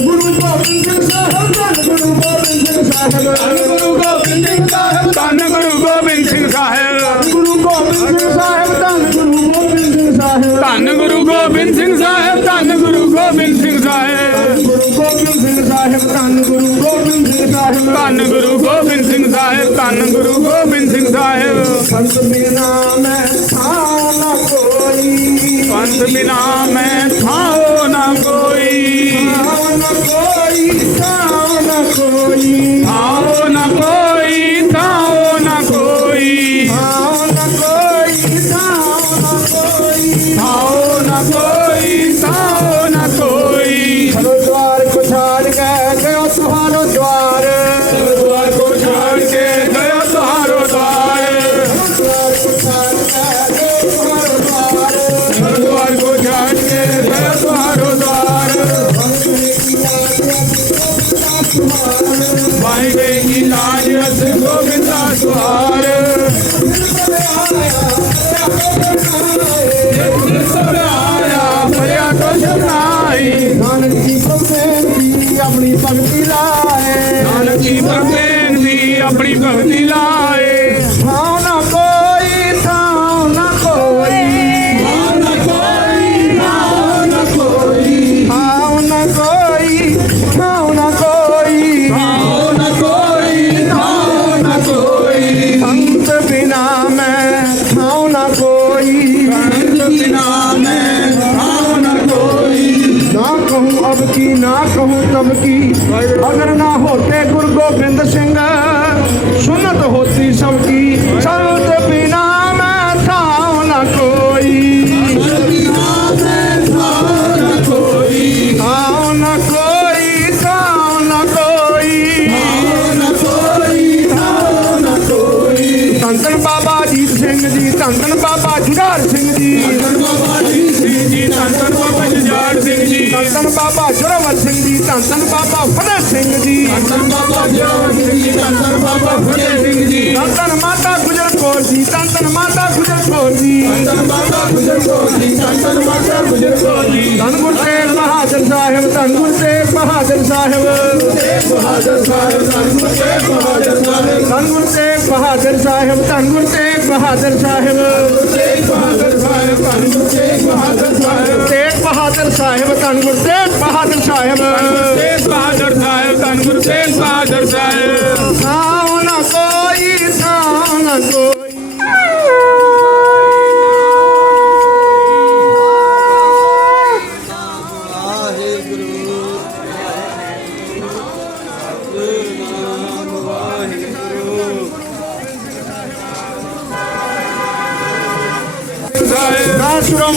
ਗੁਰੂ ਗੋਬਿੰਦ ਸਿੰਘ ਸਾਹਿਬ ਧੰਨ ਗੁਰੂ ਗੋਬਿੰਦ ਸਿੰਘ ਸਾਹਿਬ ਗੁਰੂ ਗੋਬਿੰਦ ਸਿੰਘ ਸਾਹਿਬ ਧੰਨ ਗੁਰੂ ਗੋਬਿੰਦ ਸਿੰਘ ਸਾਹਿਬ ਗੁਰੂ ਗੋਬਿੰਦ ਸਿੰਘ ਸਾਹਿਬ ਧੰਨ ਗੁਰੂ ਗੋਬਿੰਦ ਸਿੰਘ ਸਾਹਿਬ ਧੰਨ ਗੁਰੂ ਗੋਬਿੰਦ ਸਿੰਘ ਸਾਹਿਬ ਧੰਨ ਗੁਰੂ ਗੋਬਿੰਦ ਸਿੰਘ ਸਾਹਿਬ ਗੁਰੂ ਗੋਬਿੰਦ ਸਿੰਘ ਸਾਹਿਬ ਧੰਨ ਗੁਰੂ ਗੋਬਿੰਦ ਸਿੰਘ ਸਾਹਿਬ ਧੰਨ ਗੁਰੂ ਗੋਬਿੰਦ ਸਿੰਘ ਸਾਹਿਬ ਧੰਨ ਗੁਰੂ ਗੋਬਿੰਦ ਸਿੰਘ ਸਾਹਿਬ ਸੰਤ ਬਿਨਾ ਮੈਂ ਥਾਂ ਨਾ ਕੋਈ ਪੰਥ ਬਿਨਾ ਮੈਂ ਥਾਓ ਨਾ ਕੋਈ ਥਾਂ ਨਾ ਦੀ ਧੰਨ ਧੰਨ ਬਾਬਾ ਜੋਰਾਵਰ ਸਿੰਘ ਜੀ ਧੰਨ ਧੰਨ ਬਾਬਾ ਫਤਿਹ ਸਿੰਘ ਜੀ ਧੰਨ ਬਾਬਾ ਜੋਰ ਸਿੰਘ ਜੀ ਧੰਨ ਧੰਨ ਬਾਬਾ ਫਤਿਹ ਸਿੰਘ ਜੀ ਧੰਨ ਧੰਨ ਮਾਤਾ ਗੁਜਰ ਕੌਰ ਜੀ ਧੰਨ ਧੰਨ ਮਾਤਾ ਗੁਜਰ ਕੌਰ ਜੀ ਧੰਨ ਬਾਬਾ ਗੁਜਰ ਕੌਰ ਜੀ ਧੰਨ ਧੰਨ ਮਾਤਾ ਗੁਜਰ ਕੌਰ ਜੀ ਧੰਨ ਗੁਰੂ ਤੇਗ ਬਹਾਦਰ ਸਾਹਿਬ ਧੰਨ ਗੁਰੂ ਤੇਗ ਬਹਾਦਰ ਸਾਹਿਬ ਬਹਾਦਰ ਸਾਹਿਬ ਧੰਨ ਗੁਰੂ ਤੇਗ ਬਹਾਦਰ ਸਾਹਿਬ ਧੰਨ ਗੁਰੂ ਤੇਗ ਬਹਾਦਰ ਸਾਹਿਬ ਧੰਨ ਗੁਰੂ ਤੇਗ ਬਹਾਦਰ ਸਾਹਿਬ ਤੇਗ ਬਹਾਦਰ ਸਾਹਿਬ ਧੰਨ ਗੁਰੂ ਤੇਗ ਬਹਾਦਰ ਸਾਹਿਬ ਧੰਨ ਗੁਰੂ ਤੇਗ ਬਹਾਦਰ ਸਾਹਿਬ। ਤੇਗ ਬਹਾਦਰ ਸਾਹਿਬ ਧੰਨ ਗੁਰੂ ਤੇਗ ਬਹਾਦਰ ਸਾਹਿਬ। ਥਾਂ ਨਾ ਕੋਈ ਥਾਂ ਨਾ ਕੋਈ।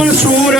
mansura.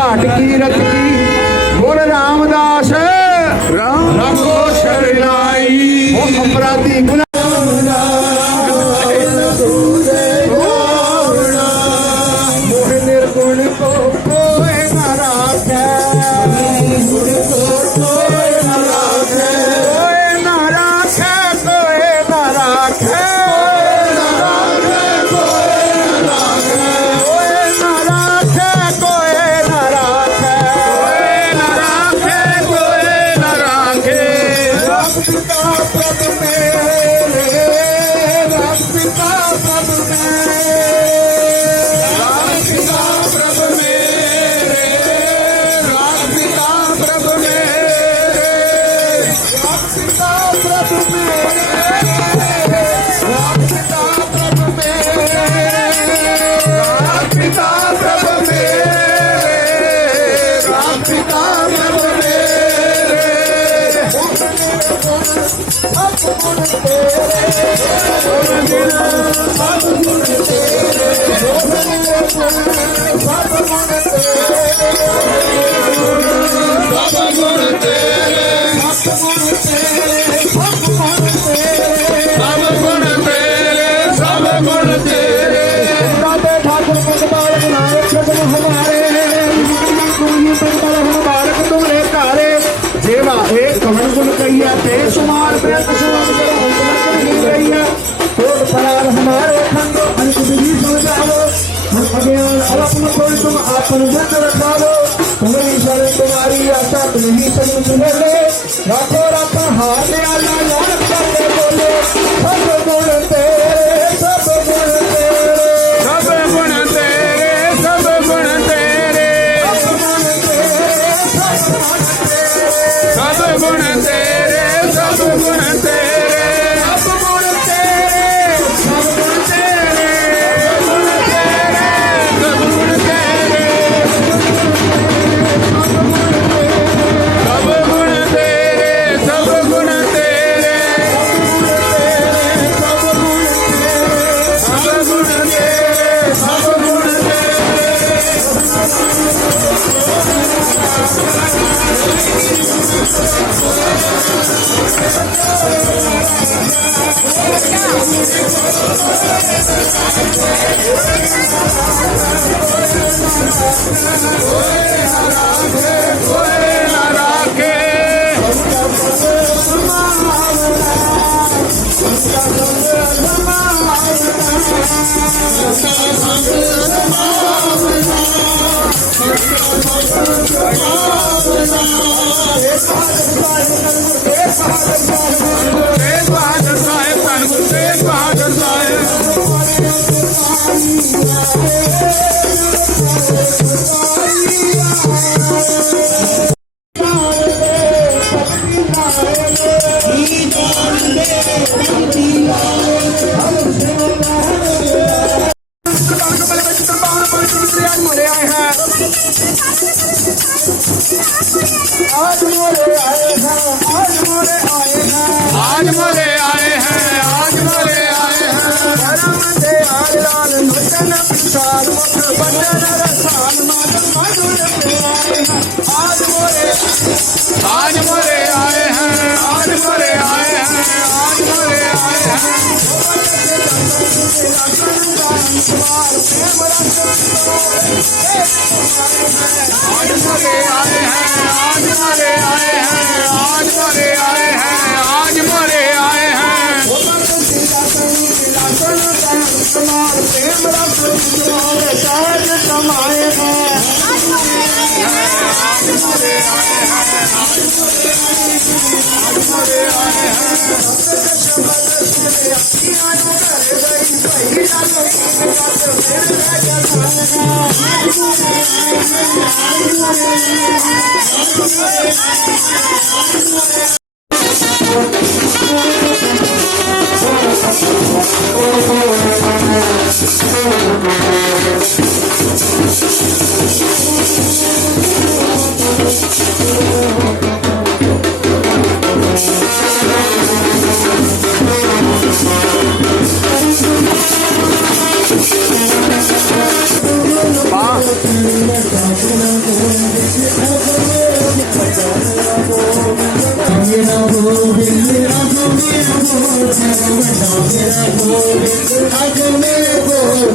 ਘਾਟ ਕੀ ਰਤ ਕੀ? ਗੁਰ ਰਾਮਦਾਸ ਰਾਮ ਰੱਖੋ ਸ਼ਰਨਾਈ ਉਹ ਅਪਰਾਧੀ अपने खुशहाल करो हमको नहीं करिया छोड़ परार हमारे खंडो अंत विधि समझाओ हम अज्ञान अवपन कोई तुम आपन जन रखाओ तुम्हारी शर तुम्हारी आशा तुम्ही सब सुन ले राखो राखा हाथ आला लाल करते बोले सब महाराष्ट्र देव महाराष्ट्र ಸರ್ವಕ್ಕೆ ಬಂದರ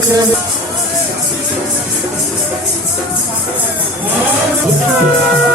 Thank you.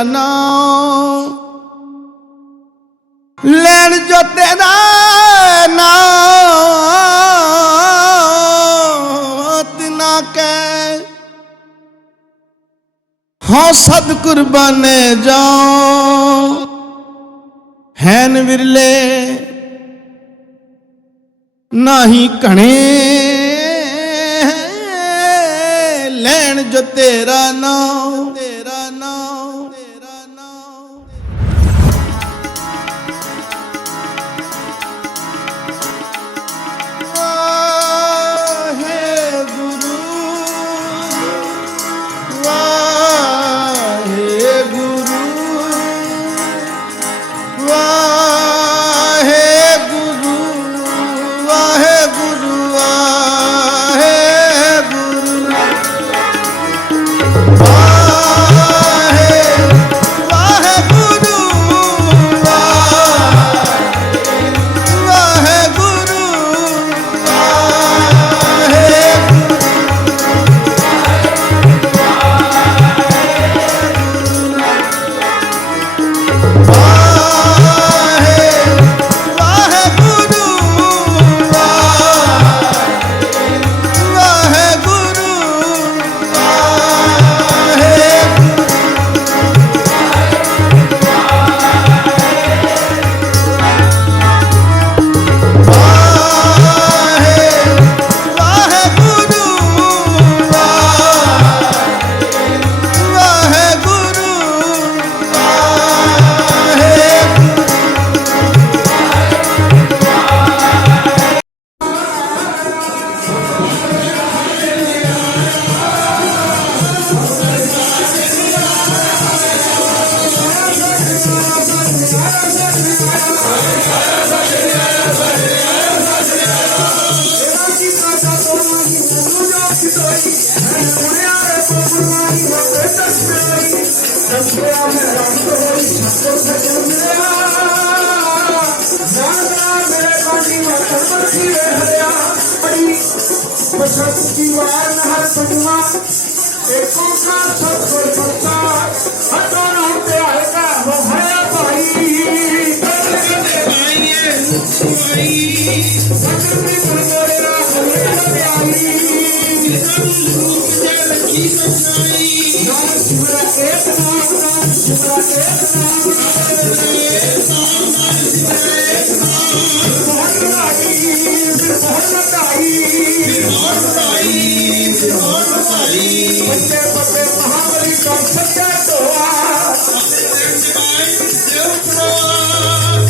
ਜਾਨਾ। ਲੈਣ ਜੋ ਤੇਰਾ ਨਾਤ ਨਾ ਕੈ ਹਾਂ ਸਦ ਕੁਰਬਾਨੇ ਜਾਉ ਹੈਨ ਵਿਰਲੇ, ਨਾਹੀ ਘਣੇ। ਲੈਣ ਜੋ ਤੇਰਾ ਨਾਮ ਸਕਰ ਤੇ ਮਰੋੜਿਆ ਹਲੇ ਪਿਆਰੀ ਜਿਨਾਂ ਨੂੰ ਲੂਪ ਤੇ ਲੱਗੀ ਕੰਨਾਈ ਨਾਮ ਸਿਮਰਾ ਇੱਕ ਨਾਮ ਨਾਮ ਸਿਮਰਾ ਇੱਕ ਨਾਮ ਨਾਮ ਇੱਕ ਨਾਮ ਨਾਮ ਸਿਮਰਾ ਇੱਕ ਨਾਮ ਬਹੁਤ ਵਧਾਈ ਬਹੁਤ ਵਧਾਈ ਬਹੁਤ ਵਧਾਈ ਬਹੁਤ ਵਧਾਈ ਬੱਚੇ ਬੱਚੇ ਮਹਾਬਲੀ ਦਾ ਸੱਚਾ ਢੋਆ ਸਤਿ ਸ੍ਰੀ ਅਕਾਲ ਦੇਵ ਪ੍ਰਵਾਹ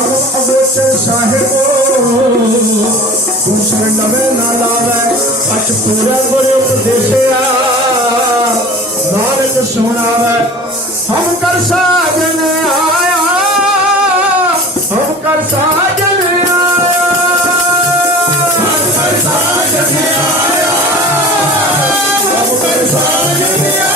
ਨਿਤ ਸੇ ਭਗਤ ਸੁਭਾਵੇ ਅਗੋਚਰ ਸਾਹਿਬੋ ਦੂਸਰੇ ਨਵੇਂ ਨਾ ਲਾਵੇ ਅਚ ਪੂਰਾ ਗੁਰ ਉਪਦੇਸਿਆ। ਨਾਨਕ ਸੁਣਾਵੇ, ਹਮ ਕਰ ਸਾਜਨ ਆਇਆ, ਹਮ ਕਰ ਸਾਜਨ ਆਇਆ। ਹਮ ਕਰ ਸਾਜਨ ਆਇਆ, ਹਮ ਕਰ ਸਾਜਨ ਗੁਰਬਾਣੀ